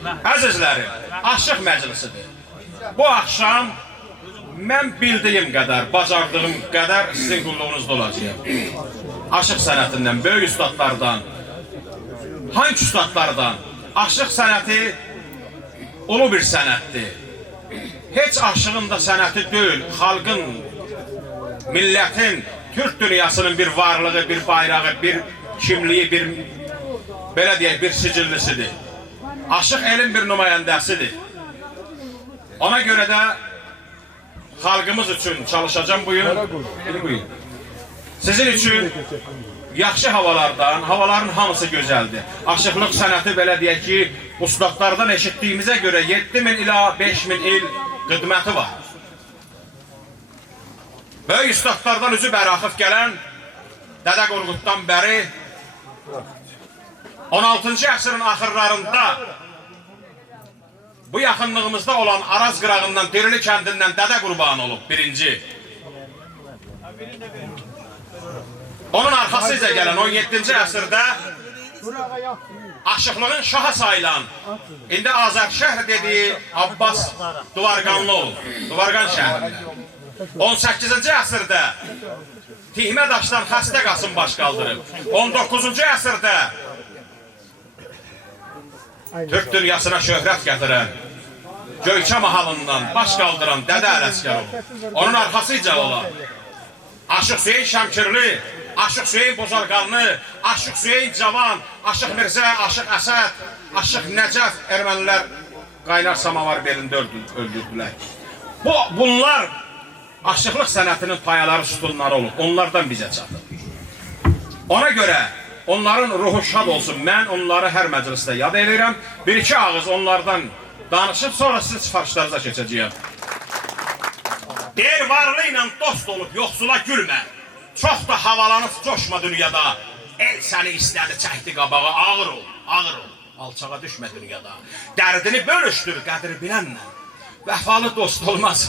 Əzizlərim, Aşıq Məclisidir. Bu axşam mən bildiyim qədər, bacardığım qədər sizin qulluğunuzda olacağım. Aşıq sənətindən, böyük üstadlardan, hangi üstadlardan? Aşıq sənəti ulu bir sənətdir. Heç aşığın da sənəti deyil, xalqın, millətin, Türk dünyasının bir varlığı, bir bayrağı, bir kimliyi, bir belə deyək, bir sicillisidir. Aşıq elin bir nümayəndəsidir. Ona görə də xalqımız üçün çalışacağım bugün. Sizin üçün yaxşı havalardan, havaların hamısı gözəldir. Aşıqlıq sənəti belə deyək ki, ustadlardan eşitdiyimizə görə 7000 ila 5000 il xidməti var. Böyük üstadlardan üzü bəraxıb gələn Dədə Qorquddan bəri 16-cı əsrin axırlarında bu yaxınlığımızda olan Araz qırağından, Dirili kəndindən Dədə Qurban olub birinci. Onun arxasıca gələn 17-ci əsrdə aşıqlığın şahı sayılan, indi Azərşəhr dediyi Abbas Duvarqanlı olub, Duvarqan şəhərində. 18-ci əsrdə Tihmə daşdan Xəstə Qasım baş qaldırıb. 19-cu əsrdə Türk dünyasına şöhrət gətirən, Göyçə mahalından baş qaldıran Dədə Ələsgərov. Onun arxasıca olan Aşıq Hüseyin Şəmkirli, Aşıq Hüseyin Bozarqanlı, Aşıq Hüseyin Cavan, Aşıq Mirzə, Aşıq Əsəd, Aşıq Nəcəf ermənilər qaynar samavar belində öldürdülər. Bunlar aşıqlıq sənətinin payaları, sütunları olub. Onlardan bizə çatır. Ona görə onların ruhu şad olsun. Mən onları hər məclisdə yad edirəm. Bir-iki ağız onlardan danışıb, sonra siz sifarişlərinize keçəcəyəm. Deyir, varlı ilə dost olub, yoxsula gülmə. Çox da havalanıb coşma dünyada. El səni istədi, çəkdi qabağa, ağır ol, ağır ol. Alçağa düşmə dünyada. Dərdini bölüşdür, qədri bilənlə. Vəfalı dost olmaz,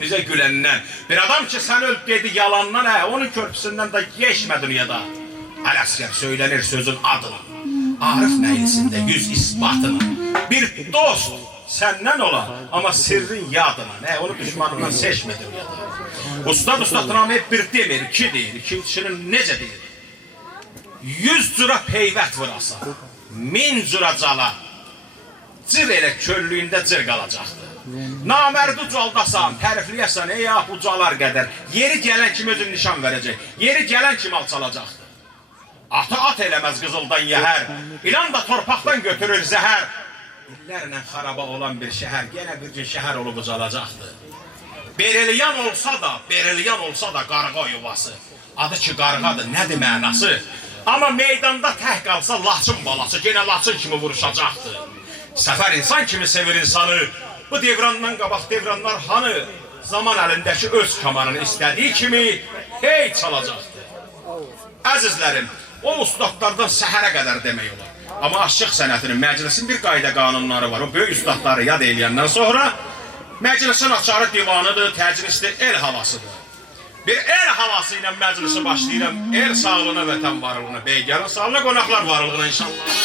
bizə güləndən. Bir adam ki, sən öl dedi yalandan, onun körpüsündən də geçmə dünyada. Ələsgər söylənir sözün adını. Arif məclisində yüz isbatını. Bir dost səndən ola, amma sirrin yadına. Onu düşmanından seçmə dünyada. Ustad namayıb bir demir, iki deyir. İki kişinin necə deyir? 100 cüra peyvət vurasa, 1000 cüra cala. Cır elə köllüyündə cır qalacaqdır. Namərdi ucaldasan, tərifləyəsən, ucalar qədər. Yeri gələn kimi özün nişan verəcək. Yeri gələn kimi alçalacaqdır. Atı at eləməz qızıldan yəhər. İlan da torpaqdan götürür zəhər. İllərlə xaraba olan bir şəhər, yenə bir gün şəhər olub ucalacaqdır. Bereliyan olsa da qarğa yuvası. Adı ki qarğadır, nədir mənası? Amma meydanda tək qalsa laçın balası, yenə laçın kimi vuruşacaqdır. Səfər insan kimi sevir insanı. Bu devrandan qabaq devranlar hanı? Zaman əlindəki öz kamanını istədiyi kimi hey çalacaqdır. Əzizlərim, o ustadlardan səhərə qədər demək olar. Amma aşıq sənətinin, məclisin bir qayda qanunları var. O böyük ustadları yad eləyəndən sonra məclisin açarı divanıdır, təclisdir, el havasıdır. Bir el havası ilə məclisi başlayıram. El sağlığına, vətən varlığına, beygarın sağlığına, qonaqlar varlığına inşallah.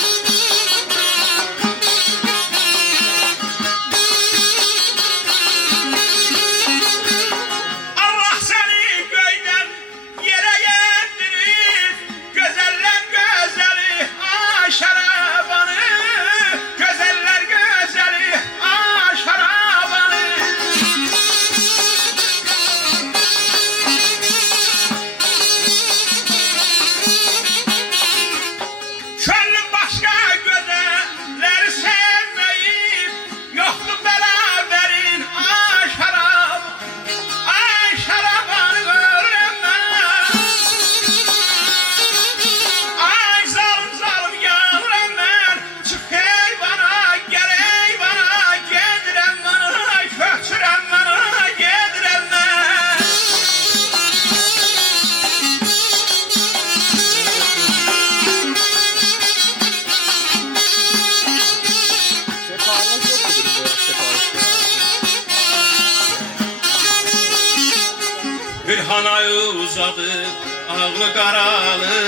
Bir hanayı uzadı, ağlı qaralı,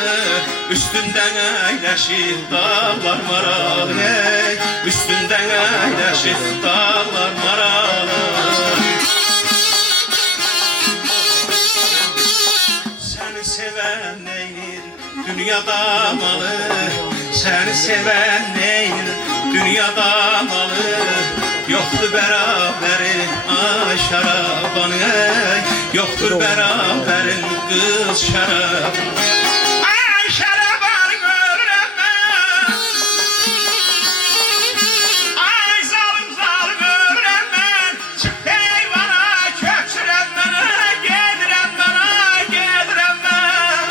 üstündən əyləşir dağlar maralı, üstündən get dağlar maralı. Seni seven neyir dünyada malı, seni seven neyir dünyada malı. Yoktur beraberin ay şarabanı, yoktur beraberin kız şarabı. Ay şarabanı görürüm ben, ay zalim zalim görürüm ben. Çık eyvana köksürem bana, gedirem bana, gedirem ben.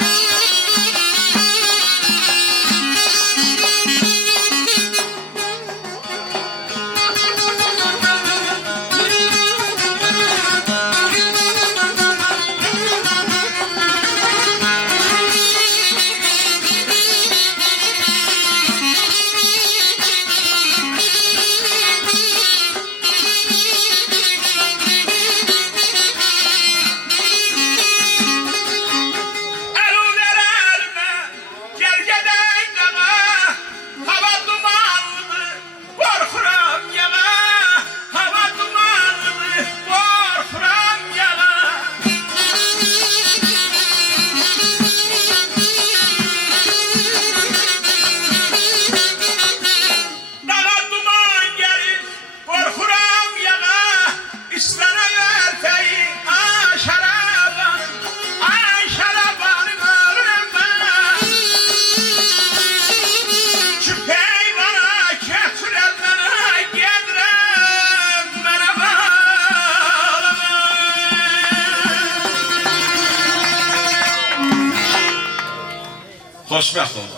Xoşbəxt olun.